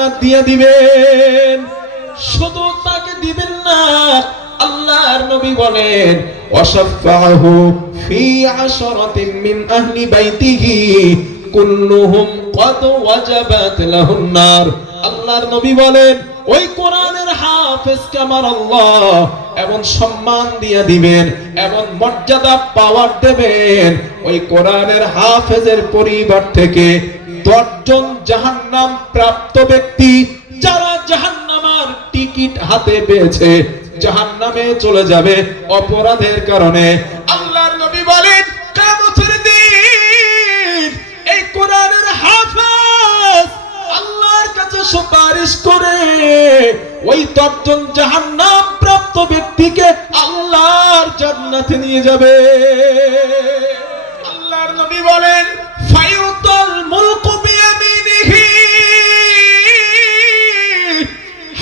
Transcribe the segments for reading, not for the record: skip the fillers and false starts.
জান্নাত দিয়ে দিবেন। শুধু তাকে দিবেন না, আল্লাহর নবী বলেন ওয়াশাফাহু ফি আশরাতিন মিন আহলি বাইতিহি কুল্লুহুম ক্বাদ ওয়াজাবাত লাহুন নার। আল্লাহর নবী বলেন ওই কোরআনের হাফেজকে আমার আল্লাহ এমন সম্মান দিয়ে দিবেন, এমন মর্যাদা পাওয়ার দেবেন, ওই কোরআনের হাফেজের পরিবার থেকে 10 জন জাহান্নাম প্রাপ্ত ব্যক্তি যারা জাহান্নামের টিকিট হাতে পেয়েছে, জাহান্নামে চলে যাবে অপরাধের কারণে। আল্লাহর নবী বলেন কিয়ামতের দিন এই কোরআনের হাফেজ আল্লাহর কাছে সুপারিশ করে ওই 10 জন জাহান্নাম প্রাপ্ত ব্যক্তিকে আল্লাহর জান্নাতে নিয়ে যাবে। আল্লাহর নবী বলেন ফায়ুতাল মুলকু বিয়ামিনিহি,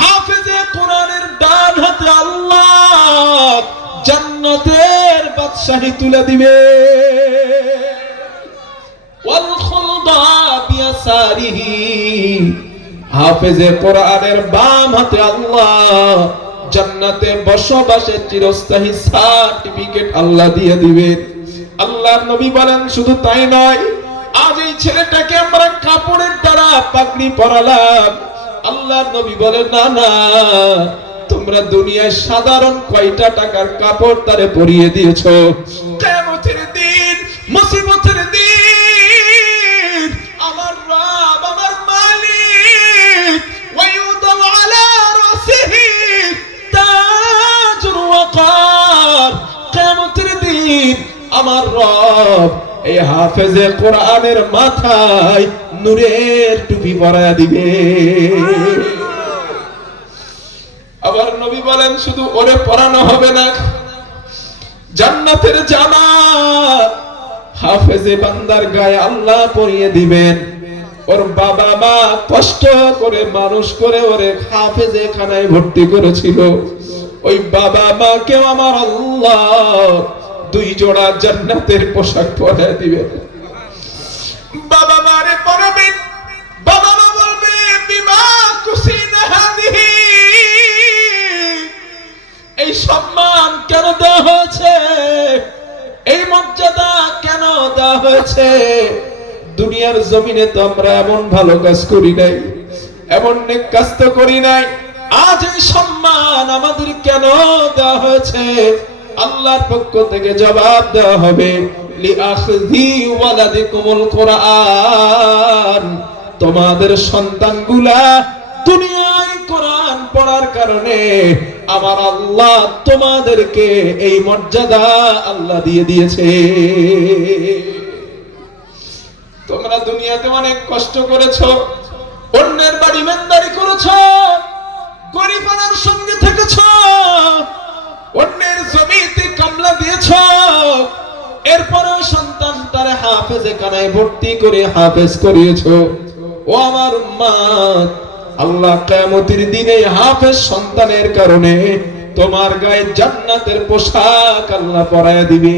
হাফেজে কোরআনের ডান হাতে আল্লাহ জান্নাতের বাদশাহী তুলে দিবে। ওয়াল খুলদা বিয়াসারিহি, হাফেজে কোরআনের বাম হাতে আল্লাহ জান্নাতে বসবাসের চিরস্থায়ী সার্টিফিকেট আল্লাহ দিয়ে দিবেন। আল্লাহর নবী বলেন শুধু তাই নয়, আজ এই ছেলেটাকে আমরা কাপড়ের দ্বারা পাগড়ি পরালাম। আল্লাহর নবী বলেন না না, তোমরা দুনিয়ায় সাধারণ কয়টা টাকার কাপড় তারে পরিয়ে দিয়েছো, কিয়ামতের দিন মুসিবতের দিন আমার রব আমার মালিক ওয়ায়ুদাউ আলা রাসিহি তাজুর ওয়াকার, কিয়ামতের দিন আমার রব এই হাফেজে কোরআনের মাথায় নূরের টুপি পরায়া দিবে। আবার নবী বলেন শুধু ওরে পরানো হবে না, জান্নাতের জামা হাফেজে বান্দার গায়ে আল্লাহ পরিয়ে দিবেন। ওর বাবা মা কষ্ট করে মানুষ করে ওরে হাফেজে খানায় ভর্তি করেছিল, ওই বাবা মাকেও আমার আল্লাহ 2 জোড়া জান্নাতের পোশাক পরিয়ে দিবেন। বাবা মারে পরাবেন, বাবা মা বলবে বিমা কুসিনা হাদিহি, এই সম্মান কেন দেওয়া হয়েছে, এই মর্যাদা কেন দেওয়া হয়েছে? দুনিয়ার জমিনে তো আমরা এমন ভালো কাজ করি নাই, এমন নেক কাজ তো করি নাই, আজ এই সম্মান আমাদের কেন দেওয়া হয়েছে? আল্লাহর পক্ষ থেকে জবাব দেওয়া হবে লিআখযি ওয়ালাদিকুমুল কুরআন, তোমাদের সন্তানগুলা দুনিয়ায় কোরআন পড়ার কারণে আমার আল্লাহ তোমাদেরকে এই মর্যাদা আল্লাহ দিয়ে দিয়েছে। তোমরা দুনিয়াতে অনেক কষ্ট করেছো, অন্যের বাড়ি মেন্দারি করেছো, গরিবানার সঙ্গে থেকেছো, অন্যের জমিতে কামলা দিয়েছো, এরপরেও সন্তান তারে হাফেজে খানায় ভর্তি করে হাফেজ করিয়েছো। ও আমার উম্মত, আল্লাহ কিয়ামতের দিনে হাফেজ সন্তানের কারণে তোমার গায়ে জান্নাতের পোশাক আল্লাহ পরায়া দিবে।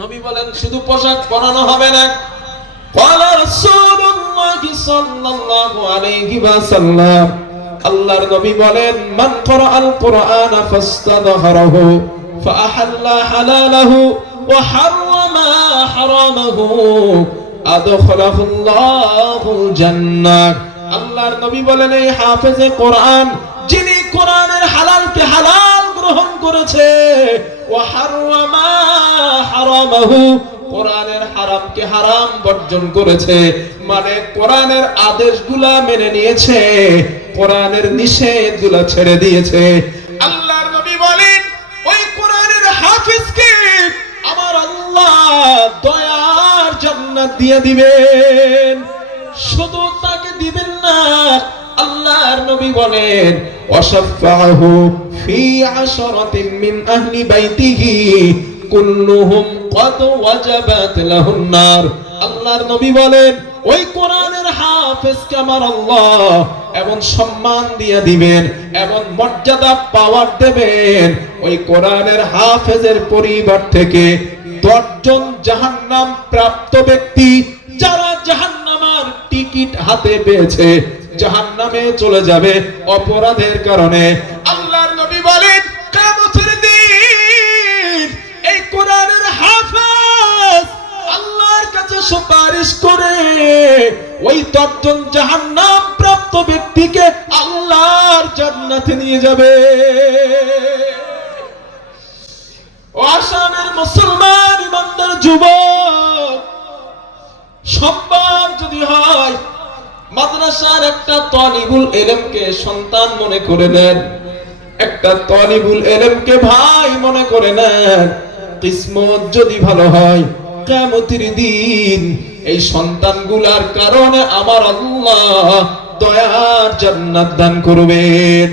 নবী বলেন শুধু পোশাক পরানো হবে না, ক্বালা রাসূলুল্লাহ সাল্লাল্লাহু আলাইহি ওয়াসাল্লাম, আল্লাহর নবী বলেন মান ক্বারাআল কুরআনা ফাস্তাদহারাহু ফাআহাল্লা হালালাহু ওয়া হাররামা হারামাহু আদখালাহুল্লাহুল জান্নাহ। আল্লাহর নবী বলেন এই হাফেজে কোরআন যিনি কোরআনের হালালকে হালাল গ্রহণ করেছে, ওয়া হাররামা হারামাহু, কোরআনের হারামকে হারাম বর্জন করেছে, মানে কোরআনের আদেশগুলা মেনে নিয়েছে, কোরআনের নিষেধগুলা ছেড়ে দিয়েছে। আল্লাহর নবী বলেন ওই কোরআনের হাফেজকে আমার আল্লাহ দয়ার জান্নাত দিয়ে দিবেন। শুধু তাকে দিবেন না, আল্লাহর নবী বলেন ওয়াশাফাহু ফি আশরাতিন মিন আহলি বাইতিহি কুল্লুহুম ক্বাদ ওয়াজাবাত লাহুন নার। আল্লাহর নবী বলেন ওই কোরআনের হাফেজকে আমার আল্লাহ এমন সম্মান দিয়ে দিবেন, এমন মর্যাদা পাওয়ার দেবেন, ওই কোরআনের হাফেজের পরিবার থেকে 10 জন জাহান্নাম প্রাপ্ত ব্যক্তি যারা জাহান্নামের টিকিট ইট হাতে পেয়েছে জাহান্নামে চলে যাবে অপরাধের কারণে। আল্লাহর নবী বলেন কিয়ামতের দিন এই কোরআনের হাফেজ আল্লাহর কাছে সুপারিশ করে ওই 10 জন জাহান্নাম প্রাপ্ত ব্যক্তিকে আল্লাহর জান্নাতে নিয়ে যাবে। ও আসামের মুসলমান ইমানদার যুবক, সম্ভব যদি হয় মাদ্রাসার একটা তালিবুল ইলমকে সন্তান মনে করে নেন, একটা তালিবুল ইলমকে ভাই মনে করে নেন। কিসমত যদি ভালো হয় কিয়ামতের দিন এই সন্তানগুলার কারণে আমার আল্লাহ দয়ার জান্নাত দান করবেন।